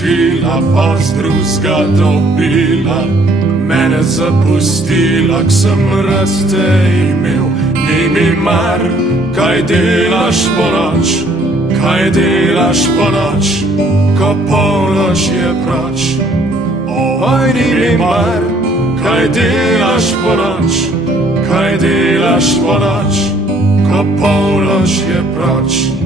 poročila, pozdruzga dobila, mene zapustila, k sem rad te imel. Ni mi mar, kaj delaš po noč, kaj delaš po noč, ko polnoč je proč. Oj, ni mi mar, kaj delaš po noč, kaj delaš po noč, ko polnoč je proč.